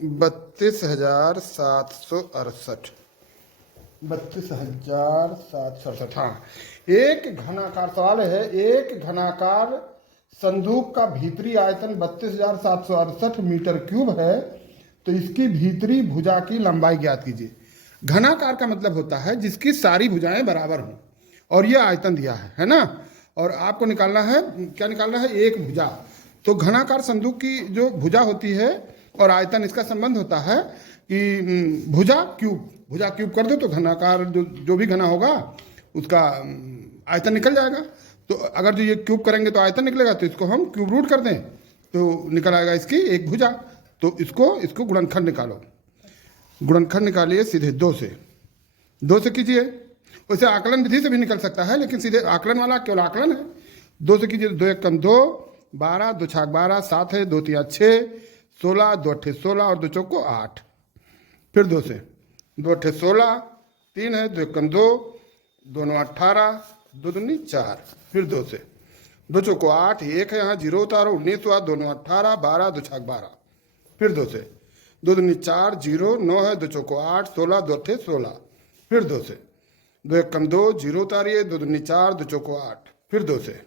32,768। 32,768। हाँ, एक घनाकार सवाल है, एक घनाकार संदूक का भीतरी आयतन 32,768 मीटर क्यूब है, तो इसकी भीतरी भुजा की लंबाई ज्ञात कीजिए। घनाकार का मतलब होता है जिसकी सारी भुजाएं बराबर हों, और यह आयतन दिया है ना। और आपको निकालना है, क्या निकालना है, एक भुजा। तो घनाकार संदूक की जो भुजा होती है और आयतन, इसका संबंध होता है कि भुजा क्यूब कर दो तो घनाकार जो भी घना होगा उसका आयतन निकल जाएगा। तो अगर जो ये क्यूब करेंगे तो आयतन निकलेगा, तो इसको हम क्यूब रूट कर दें तो निकल आएगा इसकी एक भुजा। तो इसको गुणनखंड निकालो। गुणनखंड निकालिए सीधे 2 से कीजिए। वैसे आकलन विधि से भी निकल सकता है, लेकिन सीधे आकलन वाला केवल आकलन है। 2 से कीजिए। 2 एक कम 2, 12, 2 छाक 12, 7 है, 2 तिया 6, 16, 2 अट्ठे 16 और 2 चौको 8। फिर 2 से, 2 अट्ठे 16, 3 है, 2 एक कम 2, 2 9 18, 2 दूनी 4। फिर 2 से, 2 चौको 8, 1 है यहाँ 0 उतारो, 19 हुआ, 2 9 18, 12, 2 छाक 12। फिर 2 से, 2 दूनी 4, 0, 9 है, 2 चौको 8, 16, 2 अट्ठे 16। फिर 2 से, 2 एक कम 2, 0 उतारिए, 2 दूनी 4, 2 चौको 8। फिर 2 से,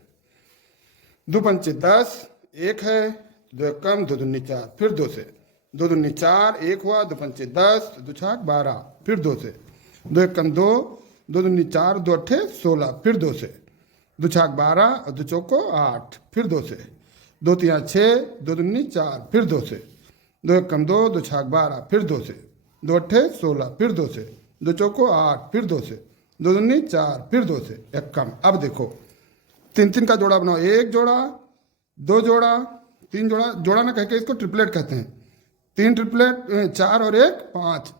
2 पंचे 10, 1 है, 2 एक कम, 2 दूनी 4। फिर 2 से, 2 दूनी 4, 1 हुआ, 2 पंचे 10, 2 छाक 12। फिर 2 से, 2 एक कम 2, 2 दूनी 4, 2 अट्ठे 16। फिर 2 से, 2 छाक 12 और 2 चौको 8। फिर 2 से, 2 तिया 6, 2 दूनी 4। फिर 2 से, 2 एक कम 2, 2 छाक 12। फिर 2 से, 2 अट्ठे 16। फिर 2 से, 2 चौको 8। फिर 2 से, 2 दूनी 4। फिर 2 से एक कम। अब देखो 3 का जोड़ा बनाओ। 1 जोड़ा, 2 जोड़ा, 3 जोड़ा। जोड़ा ना कह के इसको ट्रिपलेट कहते हैं। 3 ट्रिपलेट, 4 और 1 5।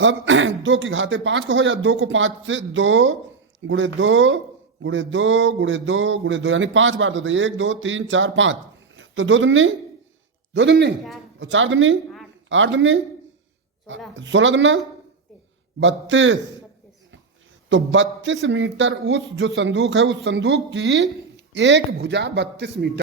अब 2 की घाते 5 को हो, या 2 को 5 से 2 गुणे 2 गुणे 2 गुणे 2 गुणे 2, यानी 5 बार 2 तो 1 2 3 4 5। तो 2 दूनी 2 दूनी और 4 दूनी 8 दूनी 16 दूना 32। तो 32 मीटर उस जो संदूक है, उस संदूक की एक भुजा 32 मीटर